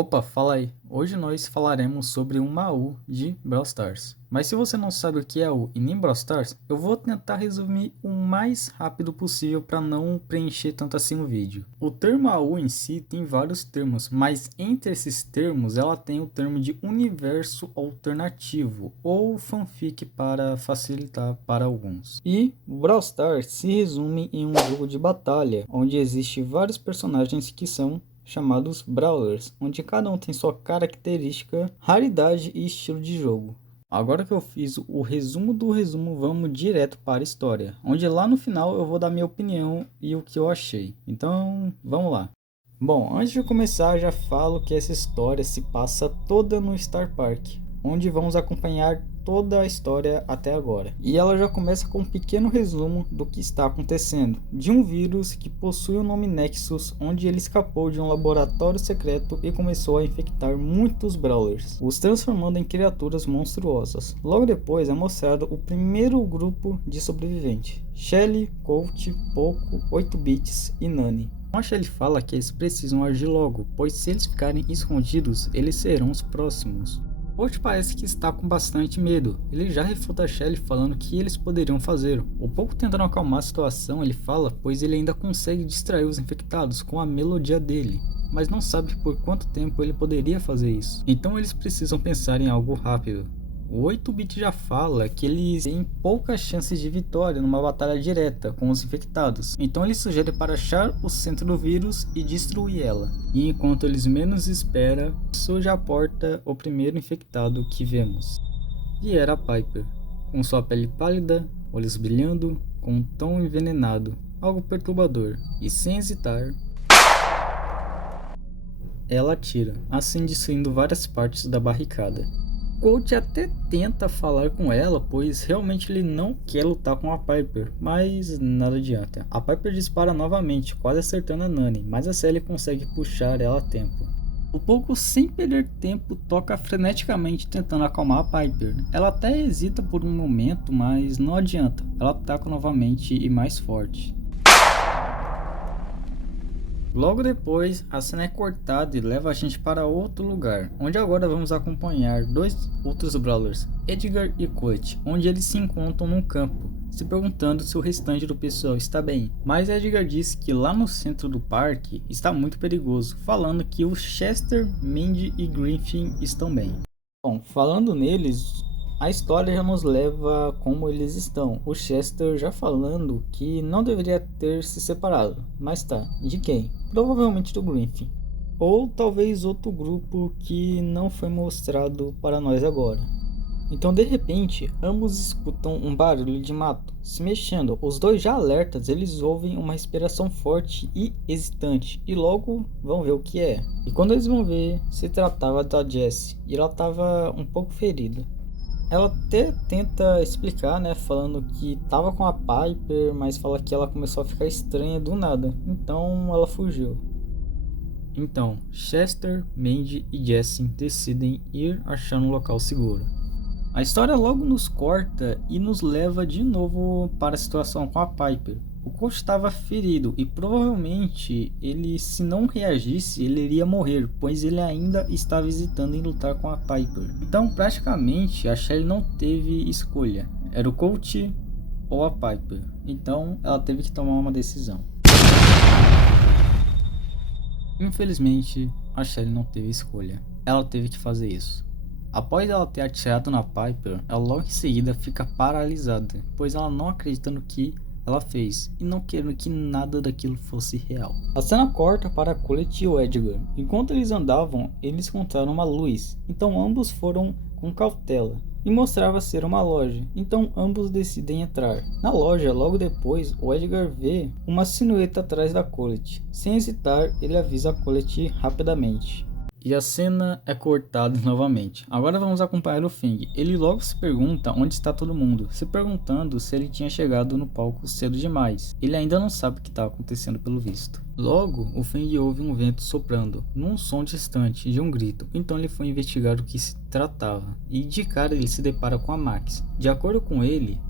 Opa, fala aí. Hoje nós falaremos sobre um AU de Brawl Stars. Mas se você não sabe o que é AU e nem Brawl Stars, eu vou tentar resumir o mais rápido possível para não preencher tanto assim o vídeo. O termo AU em si tem vários termos, mas entre esses termos ela tem o termo de universo alternativo ou fanfic para facilitar para alguns. E Brawl Stars se resume em um jogo de batalha, onde existe vários personagens que são chamados Brawlers, onde cada um tem sua característica, raridade e estilo de jogo. Agora que eu fiz o resumo do resumo, vamos direto para a história, onde lá no final eu vou dar minha opinião e o que eu achei. Então, vamos lá. Bom, antes de começar, já falo que essa história se passa toda no Star Park, onde vamos acompanhar toda a história até agora. E ela já começa com um pequeno resumo do que está acontecendo, de um vírus que possui o nome Nexus, onde ele escapou de um laboratório secreto e começou a infectar muitos Brawlers, os transformando em criaturas monstruosas. Logo depois é mostrado o primeiro grupo de sobreviventes: Shelly, Colt, Poco, 8-bits e Nani. A Shelly fala que eles precisam agir logo, pois se eles ficarem escondidos, eles serão os próximos. Colt parece que está com bastante medo. Ele já refuta a Shelly falando que eles poderiam fazer. O Poco, tentando acalmar a situação, ele fala pois ele ainda consegue distrair os infectados com a melodia dele, mas não sabe por quanto tempo ele poderia fazer isso. Então eles precisam pensar em algo rápido. O 8-bit já fala que eles têm poucas chances de vitória numa batalha direta com os infectados, então ele sugere para achar o centro do vírus e destruir ela. E enquanto eles menos esperam, surge à porta o primeiro infectado que vemos. E era a Piper, com sua pele pálida, olhos brilhando, com um tom envenenado, algo perturbador, e sem hesitar, ela atira, assim destruindo várias partes da barricada. Colt até tenta falar com ela, pois realmente ele não quer lutar com a Piper, mas nada adianta. A Piper dispara novamente, quase acertando a Nani, mas a Shelly consegue puxar ela a tempo. O Poco, sem perder tempo, toca freneticamente tentando acalmar a Piper. Ela até hesita por um momento, mas não adianta, ela ataca novamente e mais forte. Logo depois, a cena é cortada e leva a gente para outro lugar, onde agora vamos acompanhar dois outros Brawlers, Edgar e Colt, onde eles se encontram num campo, se perguntando se o restante do pessoal está bem. Mas Edgar diz que lá no centro do parque está muito perigoso, falando que os Chester, Mandy e Griffin estão bem. Bom, falando neles, a história já nos leva como eles estão. O Chester já falando que não deveria ter se separado. Mas tá, de quem? Provavelmente do Griffin. Ou talvez outro grupo que não foi mostrado para nós agora. Então de repente, ambos escutam um barulho de mato se mexendo. Os dois já alertas, eles ouvem uma respiração forte e hesitante. E logo vão ver o que é. E quando eles vão ver, se tratava da Jessie. E ela estava um pouco ferida. Ela até tenta explicar, né, falando que tava com a Piper, mas fala que ela começou a ficar estranha do nada, então ela fugiu. Então, Chester, Mandy e Jessie decidem ir achar um local seguro. A história logo nos corta e nos leva de novo para a situação com a Piper. O Colt estava ferido e provavelmente ele, se não reagisse, ele iria morrer, pois ele ainda estava hesitando em lutar com a Piper. Então praticamente a Shelly não teve escolha, era o Colt ou a Piper, então ela teve que tomar uma decisão. Infelizmente a Shelly não teve escolha, ela teve que fazer isso. Após ela ter atirado na Piper, ela logo em seguida fica paralisada, pois ela não acredita no que ela fez e não querendo que nada daquilo fosse real. A cena corta para Colt e o Edgar. Enquanto eles andavam, eles encontraram uma luz, então ambos foram com cautela e mostrava ser uma loja, então ambos decidem entrar. Na loja, logo depois, o Edgar vê uma silhueta atrás da Colt. Sem hesitar, ele avisa a Colt rapidamente. E a cena é cortada novamente. Agora vamos acompanhar o Feng. Ele logo se pergunta onde está todo mundo, se perguntando se ele tinha chegado no palco cedo demais. Ele ainda não sabe o que está acontecendo pelo visto. Logo, o Feng ouve um vento soprando, num som distante de um grito, então ele foi investigar o que se tratava. E de cara ele se depara com a Max. De acordo com ele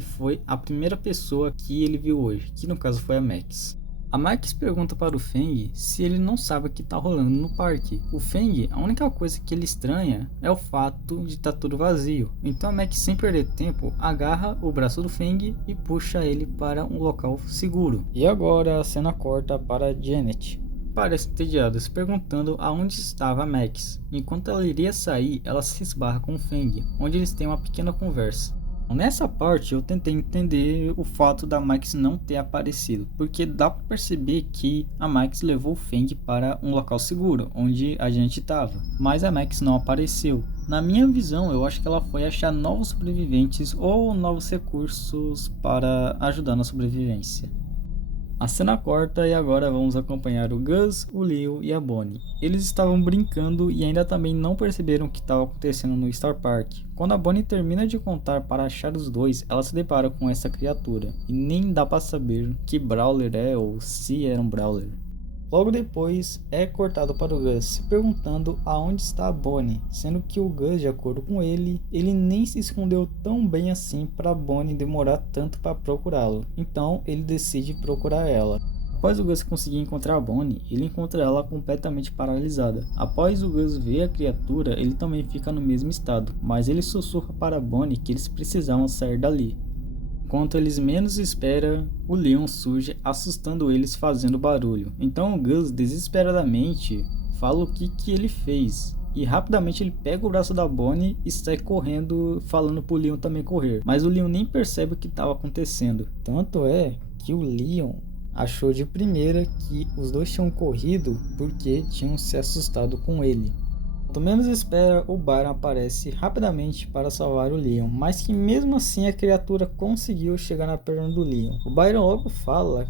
foi a primeira pessoa que ele viu hoje, que no caso foi a Max. A Max pergunta para o Feng se ele não sabe o que está rolando no parque. O Feng, a única coisa que ele estranha é o fato de estar tudo vazio. Então a Max, sem perder tempo, agarra o braço do Feng e puxa ele para um local seguro. E agora a cena corta para Janet. Parece entediada, se perguntando aonde estava a Max. Enquanto ela iria sair, ela se esbarra com o Feng, onde eles têm uma pequena conversa. Nessa parte eu tentei entender o fato da Max não ter aparecido, porque dá para perceber que a Max levou o Feng para um local seguro, onde a gente estava, mas a Max não apareceu. Na minha visão, eu acho que ela foi achar novos sobreviventes ou novos recursos para ajudar na sobrevivência. A cena corta e agora vamos acompanhar o Gus, o Leo e a Bonnie. Eles estavam brincando e ainda também não perceberam o que estava acontecendo no Star Park. Quando a Bonnie termina de contar para achar os dois, ela se depara com essa criatura. E nem dá para saber que Brawler é ou se era um Brawler. Logo depois é cortado para o Gus se perguntando aonde está a Bonnie, sendo que o Gus, de acordo com ele nem se escondeu tão bem assim para a Bonnie demorar tanto para procurá-lo, então ele decide procurar ela. Após o Gus conseguir encontrar a Bonnie, ele encontra ela completamente paralisada. Após o Gus ver a criatura, ele também fica no mesmo estado, mas ele sussurra para a Bonnie que eles precisavam sair dali. Enquanto eles menos esperam, o Leon surge assustando eles fazendo barulho. Então o Gus desesperadamente fala o que ele fez. E rapidamente ele pega o braço da Bonnie e sai correndo, falando pro Leon também correr. Mas o Leon nem percebe o que estava acontecendo. Tanto é que o Leon achou de primeira que os dois tinham corrido porque tinham se assustado com ele. Quanto menos espera, o Byron aparece rapidamente para salvar o Leon, mas que mesmo assim a criatura conseguiu chegar na perna do Leon. O Byron logo fala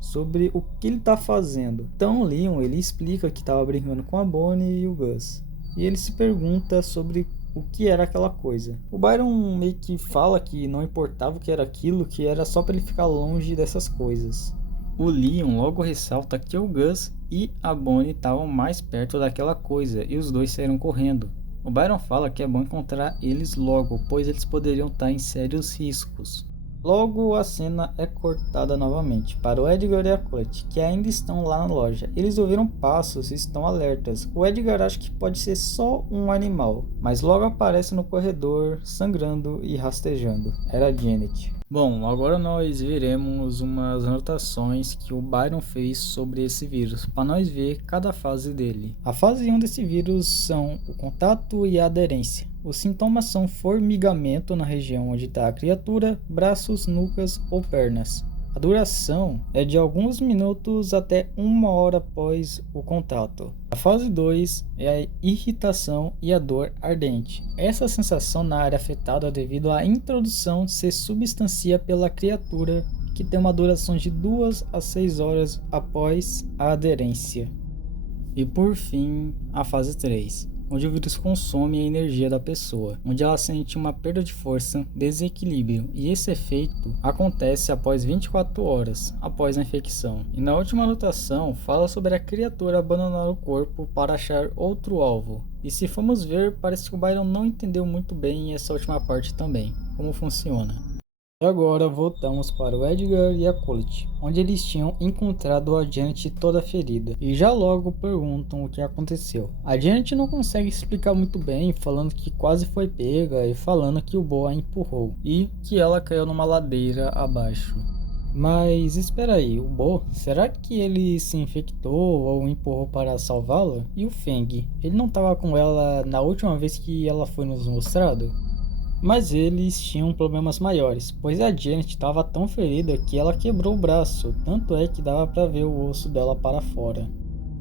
sobre o que ele está fazendo. Então o Leon ele explica que estava brincando com a Bonnie e o Gus. E ele se pergunta sobre o que era aquela coisa. O Byron meio que fala que não importava o que era aquilo, que era só para ele ficar longe dessas coisas. O Leon logo ressalta que o Gus e a Bonnie estavam mais perto daquela coisa e os dois saíram correndo. O Byron fala que é bom encontrar eles logo, pois eles poderiam estar em sérios riscos. Logo a cena é cortada novamente para o Edgar e a Clutch, que ainda estão lá na loja. Eles ouviram passos e estão alertas. O Edgar acha que pode ser só um animal, mas logo aparece no corredor, sangrando e rastejando. Era Janet. Bom, agora nós veremos umas anotações que o Byron fez sobre esse vírus, para nós ver cada fase dele. A fase 1 desse vírus são o contato e a aderência. Os sintomas são formigamento na região onde está a criatura, braços, nucas ou pernas. A duração é de alguns minutos até 1 hora após o contato. A fase 2 é a irritação e a dor ardente. Essa sensação na área afetada devido à introdução se substancia pela criatura, que tem uma duração de 2 a 6 horas após a aderência. E por fim, a fase 3. Onde o vírus consome a energia da pessoa, onde ela sente uma perda de força, desequilíbrio, e esse efeito acontece após 24 horas após a infecção. E na última anotação fala sobre a criatura abandonar o corpo para achar outro alvo. E se formos ver, parece que o Byron não entendeu muito bem essa última parte também, como funciona. E agora voltamos para o Edgar e a Colt, onde eles tinham encontrado a Janet toda ferida, e já logo perguntam o que aconteceu. A Janet não consegue explicar muito bem, falando que quase foi pega e falando que o Bo a empurrou, e que ela caiu numa ladeira abaixo. Mas espera aí, o Bo, será que ele se infectou ou empurrou para salvá-la? E o Feng, ele não estava com ela na última vez que ela foi nos mostrado? Mas eles tinham problemas maiores, pois a Janet estava tão ferida que ela quebrou o braço, tanto é que dava para ver o osso dela para fora.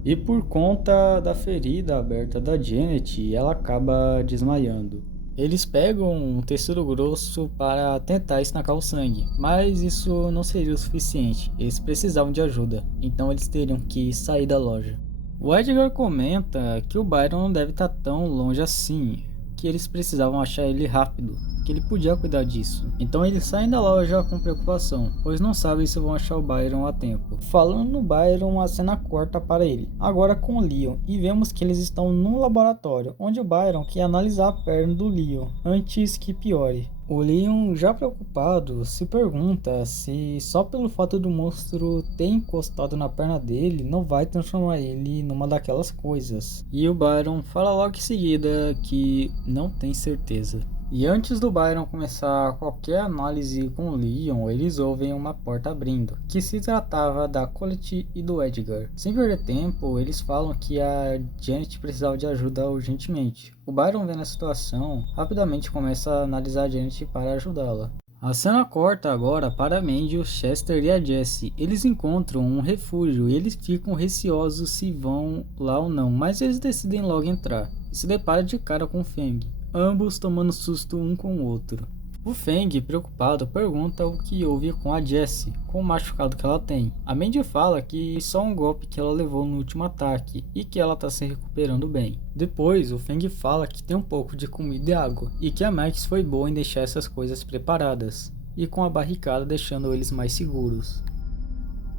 E por conta da ferida aberta da Janet, ela acaba desmaiando. Eles pegam um tecido grosso para tentar estancar o sangue, mas isso não seria o suficiente, eles precisavam de ajuda, então eles teriam que sair da loja. O Edgar comenta que o Byron não deve estar tão longe assim, que eles precisavam achar ele rápido, que ele podia cuidar disso. Então eles saem da loja com preocupação, pois não sabem se vão achar o Byron a tempo. Falando no Byron, a cena corta para ele, agora com o Leon, e vemos que eles estão num laboratório, onde o Byron quer analisar a perna do Leon, antes que piore. O Leon, já preocupado, se pergunta se só pelo fato do monstro ter encostado na perna dele não vai transformar ele numa daquelas coisas. E o Byron fala logo em seguida que não tem certeza. E antes do Byron começar qualquer análise com o Leon, eles ouvem uma porta abrindo, que se tratava da Colette e do Edgar. Sem perder tempo, eles falam que a Janet precisava de ajuda urgentemente. O Byron, vendo a situação, rapidamente começa a analisar a Janet para ajudá-la. A cena corta agora para Mandy, o Chester e a Jessie. Eles encontram um refúgio e eles ficam receosos se vão lá ou não, mas eles decidem logo entrar e se deparam de cara com o Feng, ambos tomando susto um com o outro. O Feng, preocupado, pergunta o que houve com a Jessie, com o machucado que ela tem. A Mandy fala que só um golpe que ela levou no último ataque e que ela está se recuperando bem. Depois, o Feng fala que tem um pouco de comida e água e que a Max foi boa em deixar essas coisas preparadas e com a barricada deixando eles mais seguros.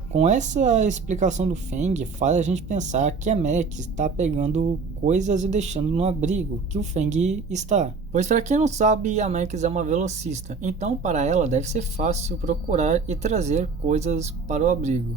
Com essa explicação do Feng, faz a gente pensar que a Max está pegando coisas e deixando no abrigo que o Feng está. Pois para quem não sabe, a Max é uma velocista, então para ela deve ser fácil procurar e trazer coisas para o abrigo.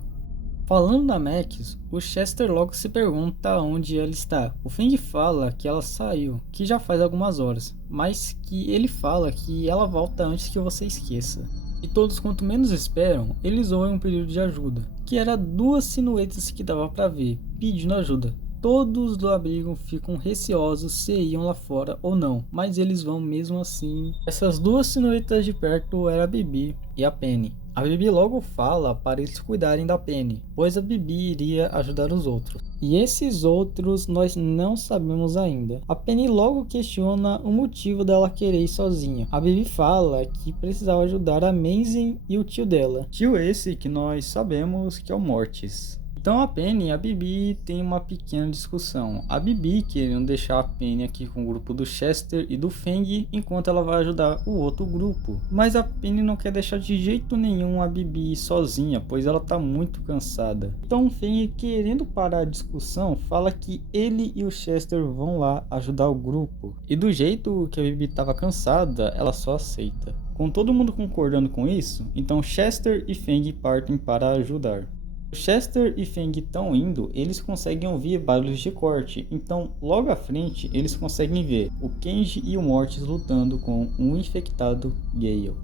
Falando da Max, o Chester logo se pergunta onde ela está. O Feng fala que ela saiu, que já faz algumas horas, mas que ele fala que ela volta antes que você esqueça. E todos, quanto menos esperam, eles ouvem um pedido de ajuda, que era duas silhuetas que dava para ver, pedindo ajuda. Todos do abrigo ficam receosos se iam lá fora ou não, mas eles vão mesmo assim. Essas duas silhuetas de perto eram a Bibi e a Penny. A Bibi logo fala para eles cuidarem da Penny, pois a Bibi iria ajudar os outros. E esses outros nós não sabemos ainda. A Penny logo questiona o motivo dela querer ir sozinha. A Bibi fala que precisava ajudar a Maisie e o tio dela. Tio esse que nós sabemos que é o Mortis. Então a Penny e a Bibi têm uma pequena discussão. A Bibi querendo deixar a Penny aqui com o grupo do Chester e do Feng, enquanto ela vai ajudar o outro grupo. Mas a Penny não quer deixar de jeito nenhum a Bibi sozinha, pois ela está muito cansada. Então o Feng, querendo parar a discussão, fala que ele e o Chester vão lá ajudar o grupo. E do jeito que a Bibi estava cansada, ela só aceita. Com todo mundo concordando com isso, então Chester e Feng partem para ajudar. Chester e Feng estão indo, eles conseguem ouvir barulhos de corte, então logo à frente eles conseguem ver o Kenji e o Mortis lutando com um infectado Gale.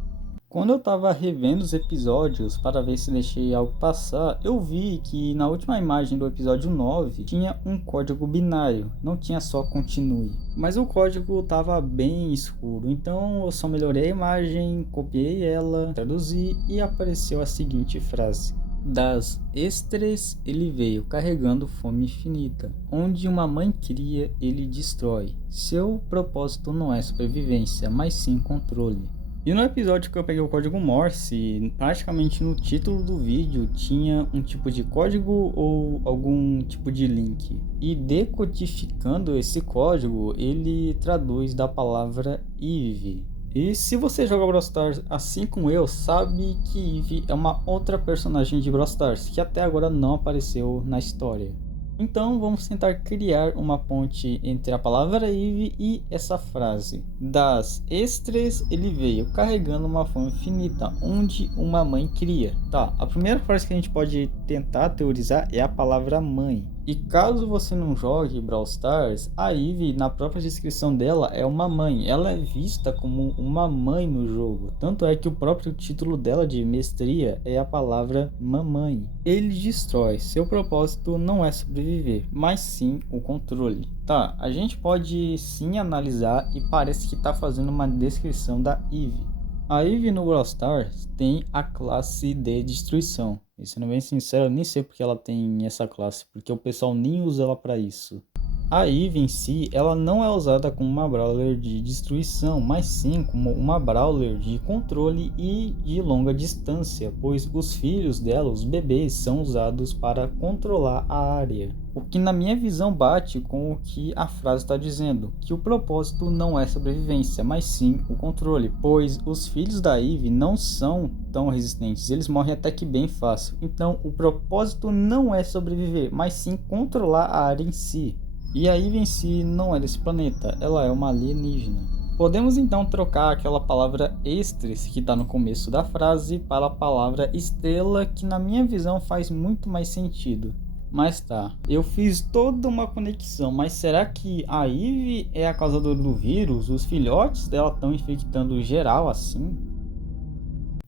Quando eu estava revendo os episódios para ver se deixei algo passar, eu vi que na última imagem do episódio 9 tinha um código binário, não tinha só continue. Mas o código estava bem escuro, então eu só melhorei a imagem, copiei ela, traduzi e apareceu a seguinte frase: das estrelas ele veio carregando fome infinita. Onde uma mãe cria, ele destrói. Seu propósito não é sobrevivência, mas sim controle. E no episódio que eu peguei o código Morse, praticamente no título do vídeo tinha um tipo de código ou algum tipo de link. E decodificando esse código, ele traduz da palavra Eve. E se você joga Brawl Stars assim como eu, sabe que Eve é uma outra personagem de Brawl Stars que até agora não apareceu na história. Então vamos tentar criar uma ponte entre a palavra Eve e essa frase. Das estrelas ele veio carregando uma fome infinita, onde uma mãe cria. Tá, a primeira frase que a gente pode tentar teorizar é a palavra mãe. E caso você não jogue Brawl Stars, a Eve, na própria descrição dela, é uma mãe. Ela é vista como uma mãe no jogo. Tanto é que o próprio título dela de mestria é a palavra mamãe. Ele destrói. Seu propósito não é sobreviver, mas sim o controle. Tá, a gente pode sim analisar e parece que está fazendo uma descrição da Eve. A Eve no Brawl Stars tem a classe de destruição. E sendo bem sincero, eu nem sei porque ela tem essa classe, porque o pessoal nem usa ela para isso. A Eve em si, ela não é usada como uma Brawler de destruição, mas sim como uma Brawler de controle e de longa distância, pois os filhos dela, os bebês, são usados para controlar a área. O que na minha visão bate com o que a frase está dizendo, que o propósito não é sobrevivência, mas sim o controle, pois os filhos da Eve não são tão resistentes, eles morrem até que bem fácil. Então o propósito não é sobreviver, mas sim controlar a área em si. E a Eve em si não é desse planeta, ela é uma alienígena. Podemos então trocar aquela palavra extras que está no começo da frase para a palavra estrela, que na minha visão faz muito mais sentido. Mas tá, eu fiz toda uma conexão, mas será que a Eve é a causadora do vírus? Os filhotes dela estão infectando geral assim?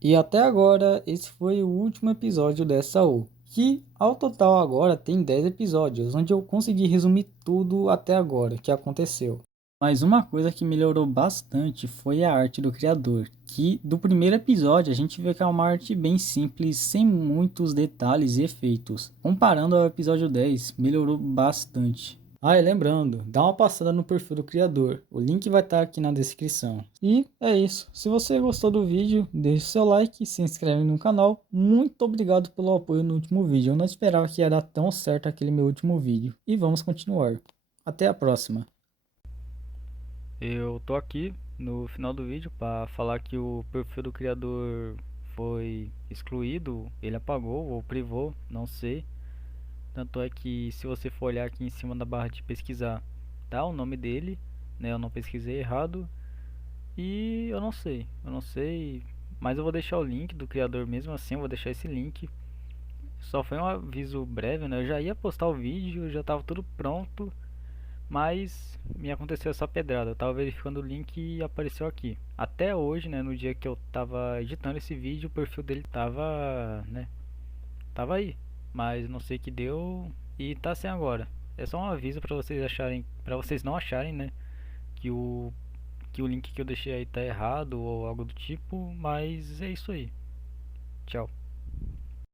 E até agora, esse foi o último episódio dessa U, que ao total agora tem 10 episódios, onde eu consegui resumir tudo até agora que aconteceu. Mas uma coisa que melhorou bastante foi a arte do criador, que do primeiro episódio a gente vê que é uma arte bem simples, sem muitos detalhes e efeitos. Comparando ao episódio 10, melhorou bastante. Ah, e lembrando, dá uma passada no perfil do criador, o link vai estar aqui na descrição. E é isso, se você gostou do vídeo, deixe seu like, se inscreve no canal. Muito obrigado pelo apoio no último vídeo, eu não esperava que ia dar tão certo aquele meu último vídeo. E vamos continuar. Até a próxima. Eu tô aqui no final do vídeo para falar que o perfil do criador foi excluído, ele apagou ou privou, não sei. Tanto é que se você for olhar aqui em cima da barra de pesquisar, tá o nome dele, né? Eu não pesquisei errado e eu não sei, mas eu vou deixar o link do criador mesmo assim, eu vou deixar esse link. Só foi um aviso breve, né? Eu já ia postar o vídeo, já tava tudo pronto. Mas me aconteceu essa pedrada. Eu tava verificando o link e apareceu aqui. Até hoje, né, no dia que eu tava editando esse vídeo, o perfil dele tava, né, tava aí. Mas não sei que deu e tá sem agora. É só um aviso para vocês acharem, para vocês não acharem, né, que o link que eu deixei aí tá errado ou algo do tipo, mas é isso aí. Tchau.